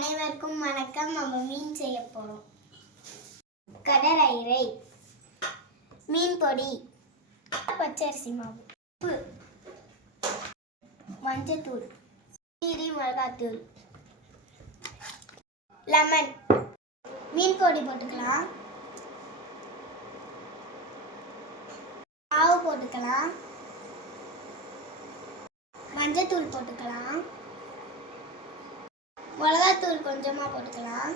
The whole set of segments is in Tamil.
அனைவருக்கும் வணக்கம். நம்ம மீன் செய்ய போறோம். கடலைரை, மீன் பொடி, பச்சரிசி மாவு, உப்பு, மஞ்சத்தூள், கீரி மிளகாத்தூள், லெமன். மீன் பொடி போட்டுக்கலாம், மாவு போட்டுக்கலாம், மஞ்சத்தூள் போட்டுக்கலாம், மிளகாத்தூள் கொஞ்சமா போட்டுக்கலாம்,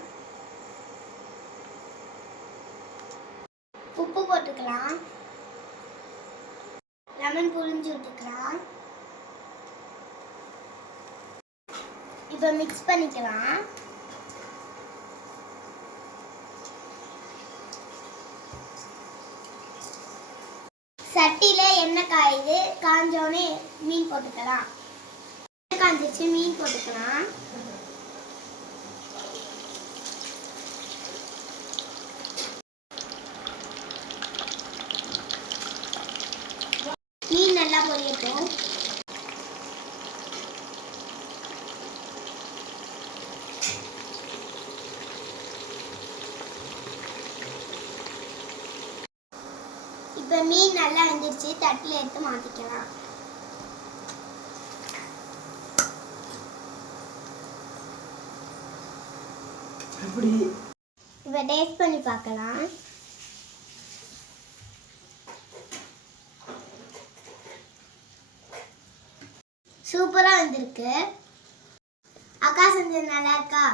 உப்பு போட்டுக்கலாம், லெமன் புழிஞ்சு விட்டுக்கலாம். இப்போ மிக்ஸ் பண்ணிக்கலாம். சட்டியில எண்ணெய் காயுது, காஞ்சோடனே மீன் போட்டுக்கலாம். காஞ்சிச்சு, மீன் போட்டுக்கலாம். மீன் நல்லா பொரியட்டும். இப்ப மீன் நல்லா வெந்துருச்சு, தட்டில் எடுத்து மாத்திக்கலாம். இப்ப டேஸ்ட் பண்ணி பார்க்கலாம். சூப்பரா வந்திருக்கு. அக்கா செஞ்சது நல்லா இருக்கா?